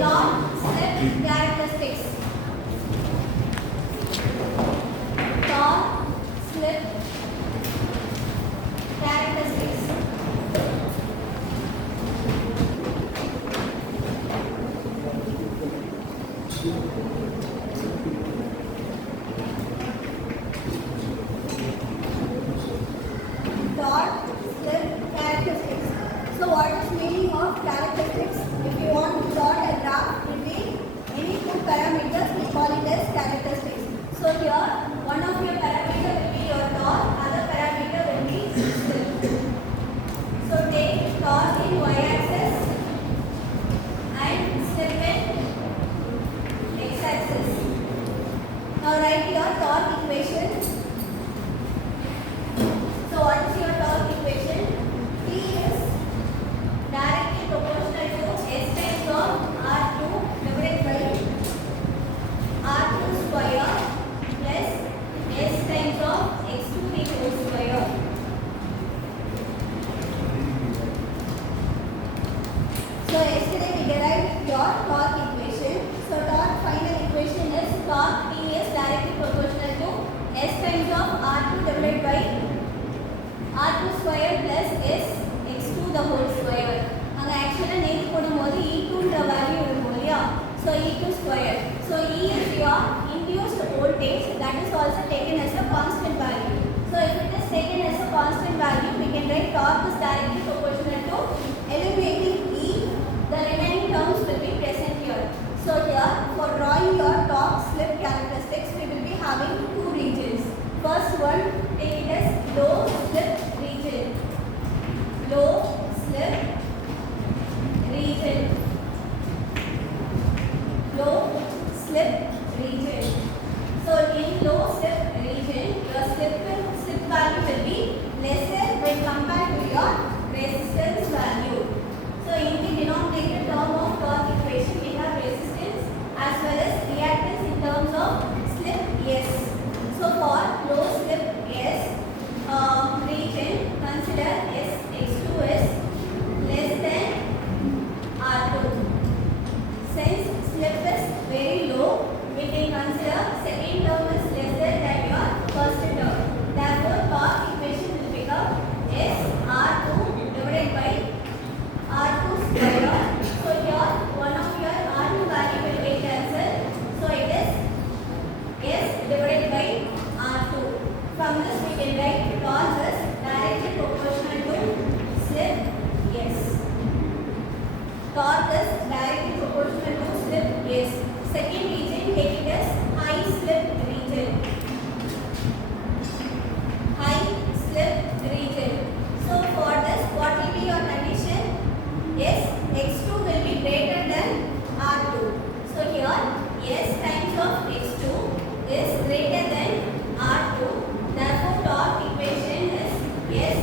Torque, slip, characteristics. Torque, slip, characteristics. Torque, slip, characteristics. So what is meaning of characteristics? If you want to plot a graph between any two parameters, we call it as characteristics. So here, one of your parameter will be your torque, other parameter will be slip. So take torque in y-axis and slip in x-axis. Now write your torque equation. So what is your torque equation? T is directly proportional to S times of R2 divided by R2 square plus S times of X2 the whole square. So yesterday we derived your torque equation. So torque final equation is torque T is directly proportional to S times of R2 divided by R2 square plus S X2 the whole square. அங்க actually நேத்து போடும்போது E2 ன்ற வேல்யூ இருக்கும் இல்லையா? So E2 square. So E is your induced voltage, that is also taken as a constant value. So if it is taken as a constant value, we can write torque is directly proportional to eliminating E. The remaining terms will be present here. So here for drawing your torque slip characteristics, we will be having two regions. First one, take it as low slip region. Low slip region. Low slip region. So in low slip region, your slip value will be lesser when compared to your resistance value. So in the denominator term of torque equation, we have resistance as well as reactance in terms of slip S. So for low slip S region, consider S X2 is less than R2. Since slip is very low, we can consider second term is lesser than your first term. Therefore, torque equation will become S R2 divided by R2 square. So here one of your R2 value will be cancelled. So it is S divided by R2. From this we can write torque is directly proportional to slip S. Torque is directly proportional to slip S. Second region, take it as high slip region. High slip region. So for this, what will be your condition? S X2 will be greater than R2. So here S times of X2 is greater than R2. Therefore, torque equation is S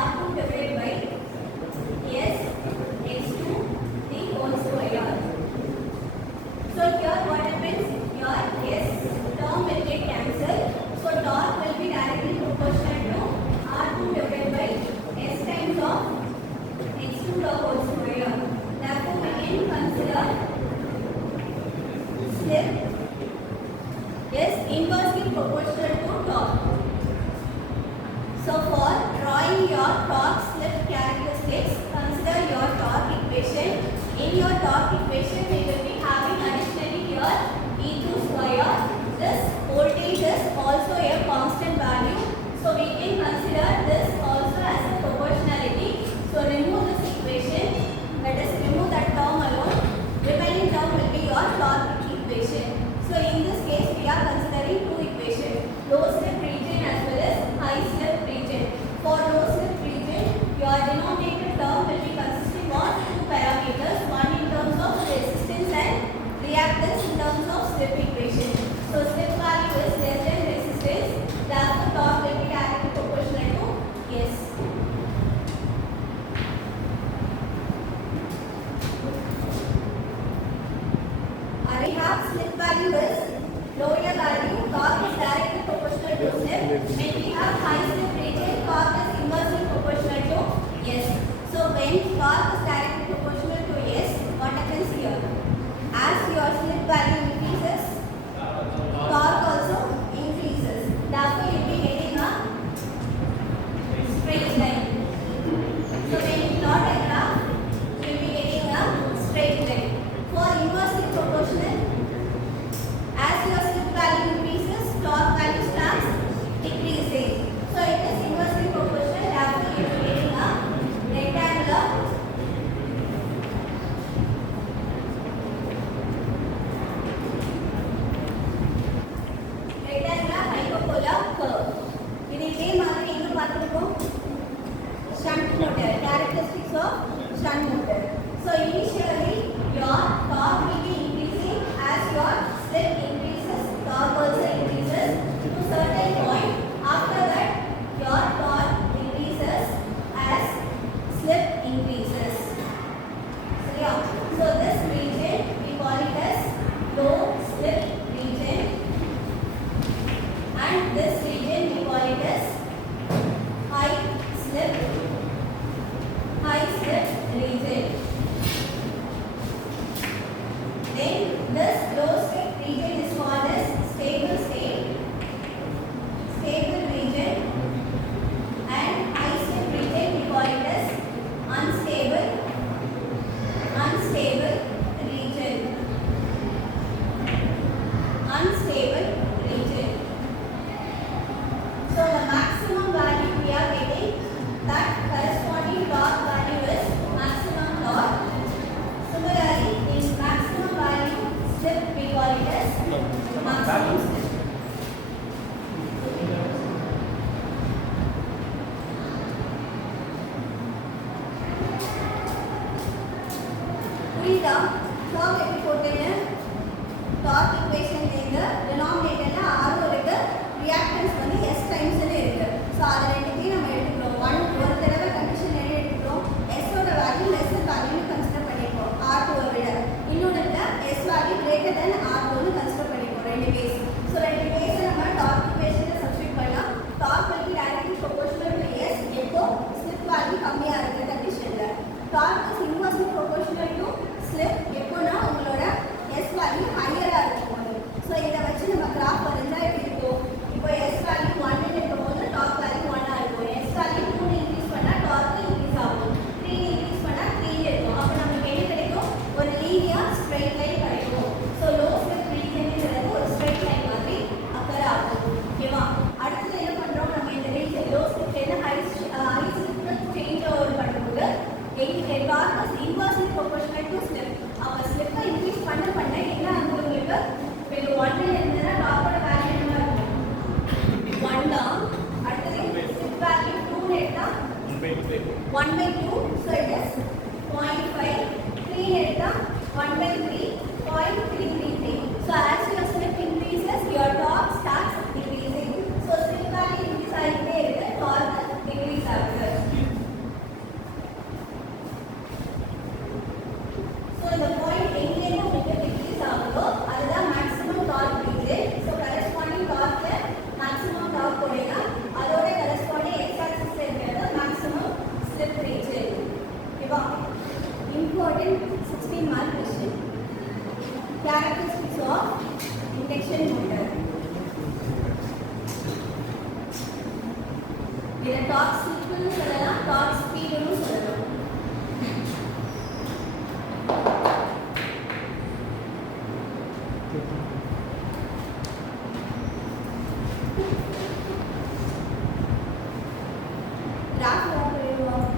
R2 divided by S X2 the whole square. So here what happens? Your S term will get cancelled. So torque will be directly proportional to R2 divided by S times of X2 the whole square. Therefore, we can consider slip is inversely proportional to torque. So for drawing your torque slip characteristics, consider your torque equation. In your torque equation, we will be having additionally here E2 square. This voltage is also a constant value. So we can consider this also as a proportionality. So remove this equation. Let us remove that term alone. Remaining term will be your torque equation. So in this case, we are considering two equations. Low slip region as well as high slip region. For low slip region, your denominator term will be consisting of two parameters. One in terms of resistance and reactance in terms of slip equation. So slip value is less than resistance. Therefore, torque will be directly proportional to S. We have slip value is lower value, torque is directly proportional to slip. When we have high slip region, torque is inversely proportional to S. So when torque is directly proportional to S, what happens here? straight line கிடைக்கும். So low slip region ங்கிறது ஒரு straight line மாதிரி occur ஆகும். ஓகேவா? அடுத்து என்ன பண்றோம் நம்ம இந்த region low slip என்ன high slip change over பண்ணும்போது torque is inversely proportional to slip. அப்ப slip increase பண்ண என்ன ஆகும் உங்களுக்கு? இப்போ 1 ல இருந்தனா torque ஓட வேல்யூ என்ன இருக்கும்? 1 தான். அடுத்து slip value 2 ல எடுத்தா 1/2, so it is 0.5. 3 ல எடுத்தா 1/3, 0.333. So as your slip increases, your torque starts decreasing. So slip value increase ஆகிட்டே இருக்கு, torque decrease ஆகுது. So the point எங்கேருந்து உங்களுக்கு decrease ஆகுதோ அதுதான் maximum torque region. So corresponding torque ல maximum torque போடுங்க, அதோட corresponding x axis ல இருக்கிறது maximum slip region. ஓகேவா? Important 16 mark question. Characteristics of induction motor. இத torque slip னு சொல்லலாம், torque speed னு சொல்லலாம். graph போடுவோம்.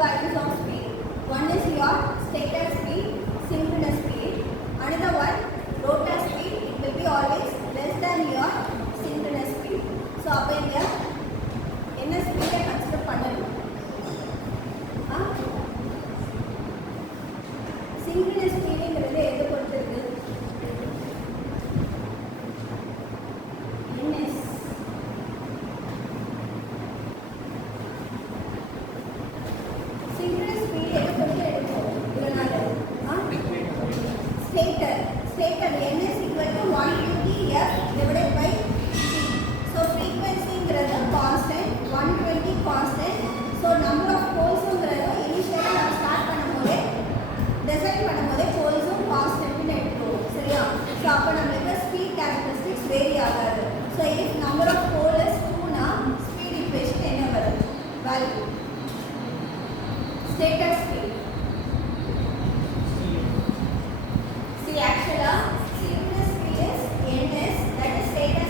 Values of speed. One is your stator speed, synchronous speed. Another one, rotor speed. It will be always less than your synchronous speed. So, அப்ப இங்க என்ன ஸ்பீடை கன்சிடர் பண்ணணும்? synchronous speedங்கிறது எதை பொறுத்து இருக்கு? Stator n is equal to 120 f divided by c. So frequency ங்கிறது constant, 120 constant. So number of poles ங்கிறது initially நம்ம ஸ்டார்ட் பண்ணும்போது டிசைன் பண்ணும்போது poles constant னு எடுத்துக்கோம். சரியா? So அப்ப நமக்கு speed characteristics vary ஆகாது. So if number of poles is 2 னா speed equation என்ன வரும்? Value stator speed. See, actually, synchronous speed is ns, that is stator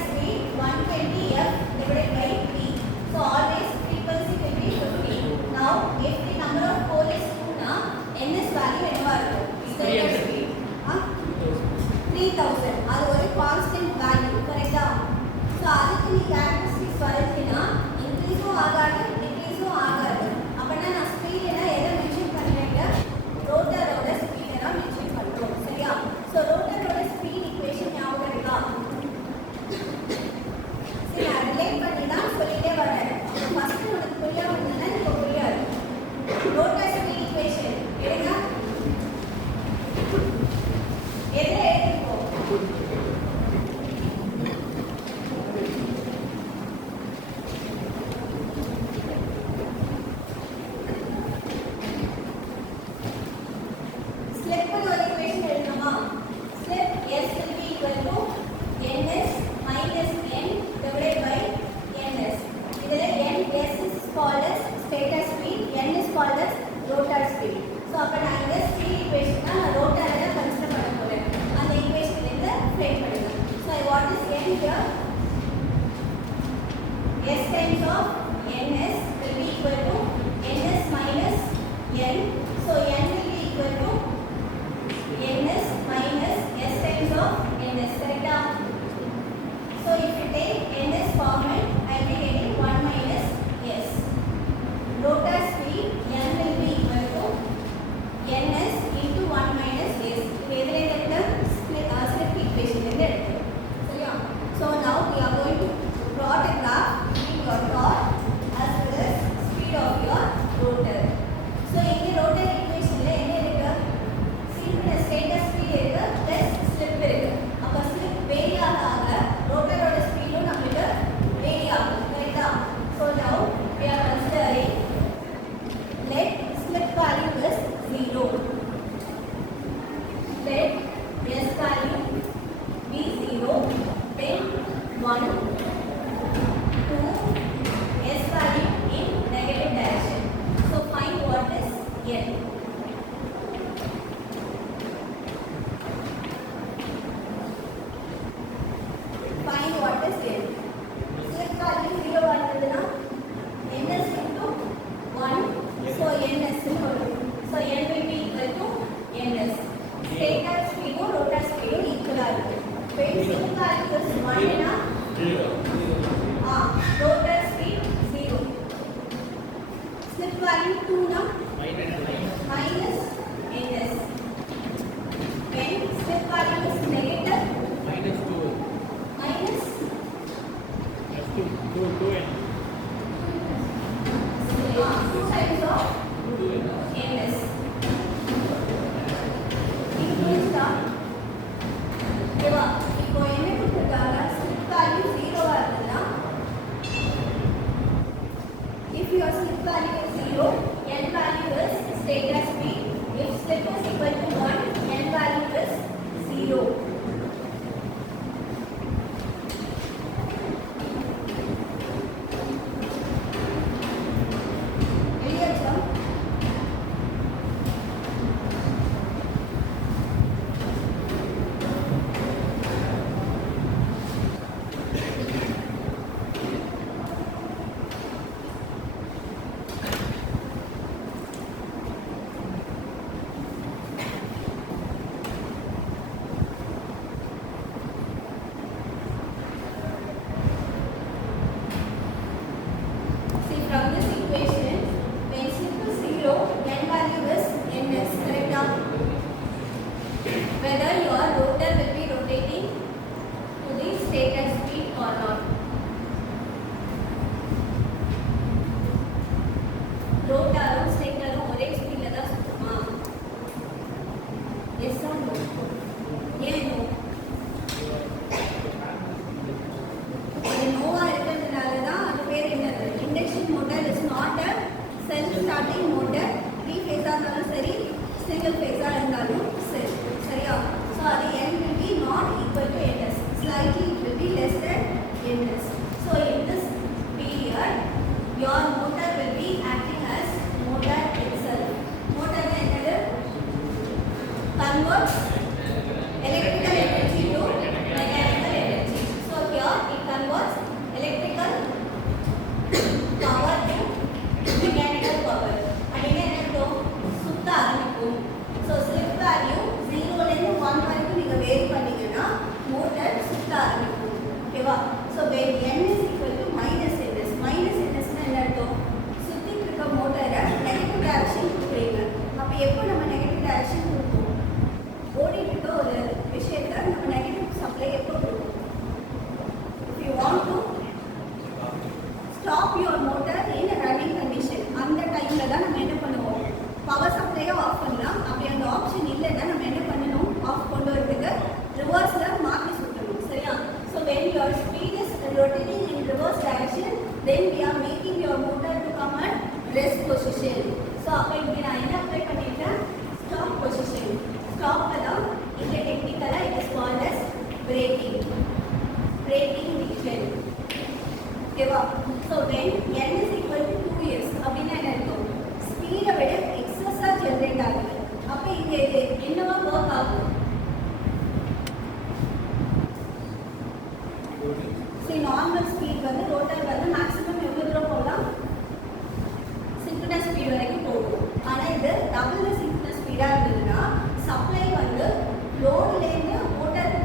of ns, correct? So if you take ns format, I will be getting 1 minus s. Rotor speed n will be equal to ns into 1 minus s. Slip equation. So now we are going to plot a graph between your torque as well as speed of your rotor. So in the rotor equation la enna irukku synchronous stator speed irukku plus slip irukku. Appo slip vary ஆக rotor oda speed நமக்கு vary ஆகும், correct? So now we are considering let slip value is 0. Let s value be 0, then 1, 2, s value in negative direction. So find what is n. Find what is n. Slip value 0 vandaduna ns into 1. So ns so n will be equal to ns. Stator speed or rotor speed equal ஆகும். When slip value is 1 na 0. Rotor speed 0. Slip value 2 na minus ns. When slip value is negative minus 2 minus 2n. 2 times of ns. இப்போ என்ன கொடுத்துருக்காங்க, slip value 0 வருதுன்னா if your slip value is 0, n value is stator speed. If slip is equal to 1, n value is 0. From this equation, when slip is 0, n value is ns, correct? Whether your rotor will be rotating to the stator speed or not. Rotor or stator ஒரே ஸ்பீட்ல தான் சுத்துமா? Yes or no? ஏன் no? அது நோவா இருக்கிறதுனால தான் அது பேர் என்னது? Induction motor is not a self-starting motor. 3 phase இருந்தாலும் சரி, single phase இருந்தாலும் சரி, சரியா? So அது n will be not equal to ns. Slightly it will be less than ns. So in this period, your motor will be acting as motor itself. Motor என்னது? Converts electrical energy to mechanical energy. So here it converts electrical power to mechanical power. அப்படின்னா என்ன அர்த்தம்? சுத்த ஆரம்பிக்கும். So slip value 0 ல இருந்து 1 வரைக்கும் நீங்க வேரி பண்ணீங்கன்னா மோட்டார் சுத்த ஆரம்பிக்கும். ஓகேவா? So when n is equal to minus ns. Minus ns னா என்ன அர்த்தம்? சுத்திட்டு இருக்க மோட்டாரை நெகட்டிவ் டைரக்ஷன் கொடுக்குறீங்க. அப்ப எப்போ நம்ம நெகட்டிவ் டைரக்ஷன் கொடுப்போம்? ஓடிட்டு இருக்க ஒரு விஷயத்தை நம்ம நெகட்டிவ் சப்ளை எப்போ கொடுப்போம்? If you want to stop your motor in a running condition, அந்த டைம்ல தான் நம்ம என்ன பண்ணுவோம்? பவர் சப்ளையை ஆஃப் பண்ணலாம். அப்படி அந்த ஆப்ஷன் இல்லைன்னா நம்ம என்ன பண்ணணும்? ஆஃப் கொண்டு வரதுக்கு ரிவர்ஸ்ல மாற்றி சுற்றணும், சரியா? So when your speed is rotating in reverse direction, then we are making your motor to come at rest position. So அப்ப இங்க நான் என்ன அப்ளை பண்ணிட்டேன்? Staff position. ஸ்டாப்ல தான் இந்த டெக்னிக்கலா it is called as braking. Braking division. ஓகேவா? So when n is equal to 2s அப்படின்னா என்ன அர்த்தம்? ஸ்பீடை விட எக்ஸஸா ஜெனரேட் ஆகுது. அப்ப இங்க இது என்னவா வர்க் ஆகும்? See normal speed வந்து ரோட்டர் வந்து மேக்ஸிமம் எவ்வளவு தூரம் போகலாம்? சிங்க்ரோனஸ் ஸ்பீட் வரைக்கும் போகும். ஆனா இது டபுள் சிங்க்ரோனஸ் ஸ்பீடா இருந்ததுன்னா சப்ளை வந்து லோட்ல இருந்து மோட்டருக்கு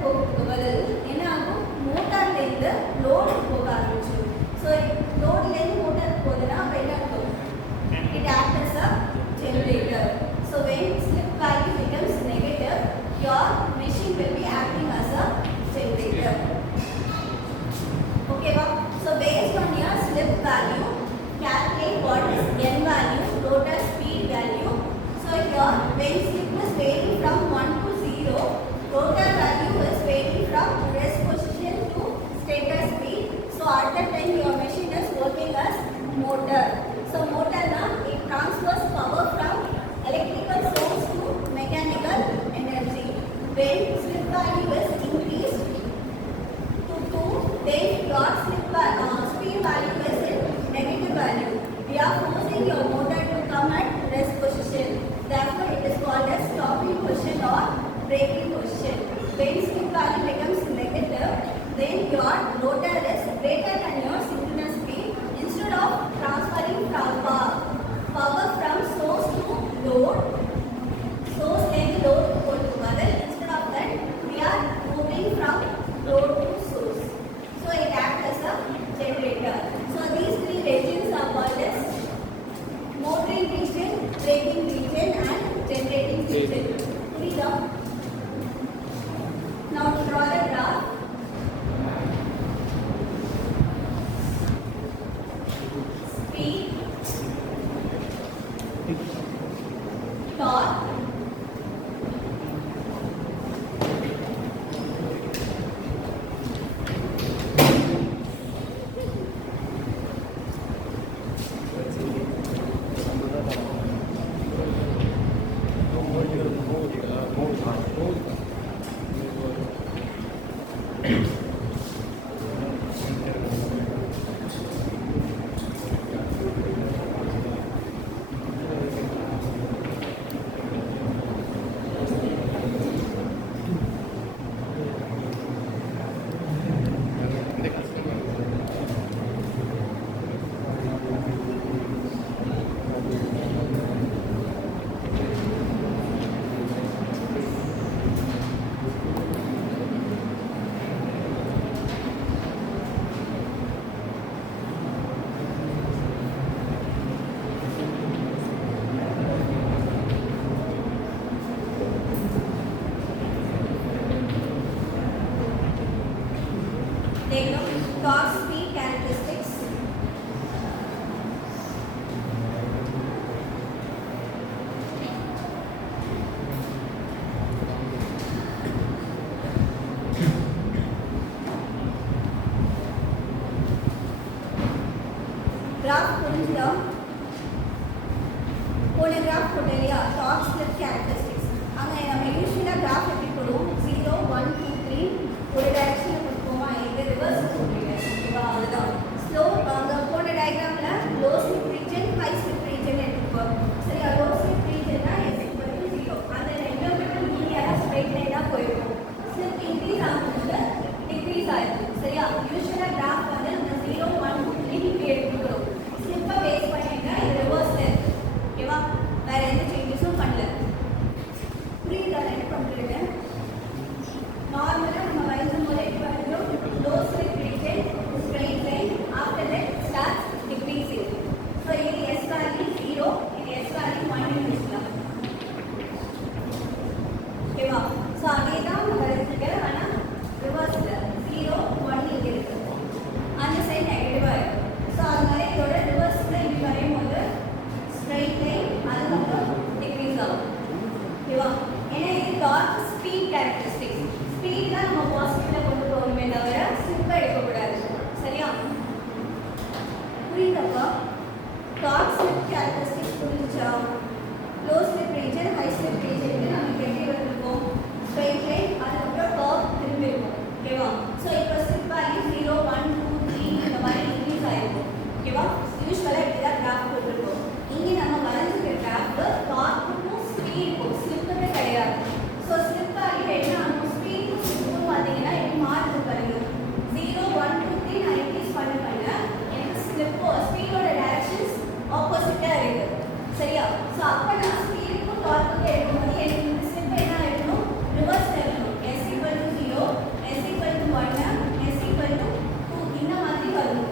When slip value is increased to 2, then your speed value is in negative value. We are forcing your motor to come at rest position. Therefore, it is called as stopping position or braking position. When slip value becomes negative, then your rotor is greater than your synchronous speed. Instead of transferring power from source to load, source and load go together. Instead of that, we are moving from load to source. So it acts as a generator. So these three regions are called as motoring region, braking region, and generating region. Now draw the graph. Speed, torque, take note, torque, speed characteristics. Graph புரிஞ்சுதா? போன graph போட்டலையா torque slip characteristics. அங்க நம்ம யூசுவலா graph எப்படி போடுவோம் 0 1 2 3 ஒரு டைரக்ஷன்ல போடுவோமா இது ரிவர்ஸ் போடுவீங்க ஓகேவா அதுதான் ஸ்லோ அங்க போன டயகிராம்ல low slip region high slip region எடுத்துப்போம் சரியா லோ ஸ்லிப் ரீஜன்னா s 0 அந்த ரெண்டுமே லீனியரா ஸ்ட்ரைட் லைனா போயிடும் ஸ்லிப் இன்க்ரீஸ் ஆகும்போது டிக்ரீஸ் ஆயிடும் சரியா யூசுவலா கிராஃப் வந்து நம்ம 0 1 2 3 இப்படி எடுத்துக்கிறோம் ஸ்லிப்பை பேஸ் பண்ணிட்டா இது ரிவர்ஸ்ல இருக்கு ஓகேவா வேற எந்த சேஞ்சஸும் பண்ணல புரியுதா என்ன பண்றீங்க நார்மலா நம்ம வரைக்கும் போது எப்படி வரைக்கும் low slip region straight line after that starts decreasing so இது எஸ் வேல்யூ 0 இது எஸ் வேல்யூ 1 ன்னு வச்சுக்கலாம் ஓகேவா ஸோ அதே தான் நம்ம வரைச்சிருக்கேன் ஆனால் ரிவர்ஸ்ல 0 1 இங்கே இருக்கு அந்த சைடு நெகட்டிவாக இருக்கு ஸோ அதனால இதோட ரிவர்ஸ்ல இப்படி வரையும் போது ஸ்ட்ரெயிட் லைன் அதுக்கப்புறம் டிக்ரீஸ் ஆகும் ஓகேவா ஏன்னா இது டார்க் ஸ்பீட் கேரக்டரிஸ்டிக்ஸ் ஸ்பீட் தான் நம்ம பாசிட்டிவ்ல கொண்டு போகணுமே தவிர ஸ்லிப்பை எடுக்கக்கூடாது சரியா புரியுதாப்பா டார்க் ஸ்லிப் கேரக்டரிஸ்டிக்ஸ் புரிஞ்சா low slip region high slip region நமக்கு எப்படி வந்திருக்கும் ஸ்ட்ரெயிட் லைன் அதுக்கப்புறம் கர்வ் திரும்பி இருக்கும் ஓகேவா ஸோ இப்போ ஸ்லிப் வேல்யூ 0 1 2 3 இந்த மாதிரி இன்க்ரீஸ் ஆகிருக்கும் ஓகேவா யூஸ்வலாக இப்படி தான் கிராஃப் போட்டிருக்கோம் இங்கே நம்ம வரைஞ்சிருக்க கிராஃப் டார்க்குக்கும் ஸ்பீடுக்கும் ஸ்லிப்புமே கிடையாது ஸோ ஸ்லிப் வேல்யூ என்ன ஆகும் ஸ்பீடுக்கும் ஸ்லிப்புக்கும் பார்த்தீங்கன்னா எப்படி மாறுது பாருங்க 0 1 2 3 நான் இன்க்ரீஸ் பண்ண எனக்கு ஸ்பீடோட டைரக்ஷன்ஸ் ஆப்போசிட்டாக இருக்குது சரியா ஸோ அப்போ நான் ஸ்பீடுக்கும் டார்க்குக்கும் எடுக்கும்போது எனக்கு இந்த ஸ்லிப் என்ன ஆகிடணும் ரிவர்ஸ் இருக்கணும் s 0 s 1 s 2 இந்த மாதிரி வரும்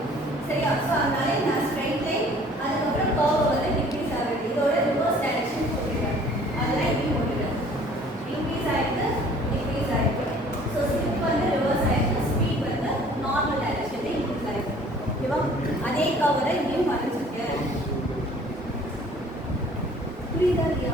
சரியா ஸோ அதனால நான் ஸ்ட்ரைட் லைன் அதுக்கப்புறம் கர்வ் வந்து டிக்ரீஸ் ஆகுது இதோட ரிவர்ஸ் டைரக்ஷன் போட்டுருக்கேன் அதெல்லாம் இப்படி போட்டுருக்கேன் இன்க்ரீஸ் ஆகிட்டு டிக்ரீஸ் ஆகிட்டு ஸோ ஸ்லிப் வந்து ரிவர்ஸ் ஆகிட்டு ஸ்பீட் வந்து நார்மல் டைரக்ஷன்ல இன்க்ரீஸ் ஆகிட்டு ஓகேவா அதே கவரை இங்கேயும் வரைஞ்சிருக்கேன் புரியுதா இல்லையா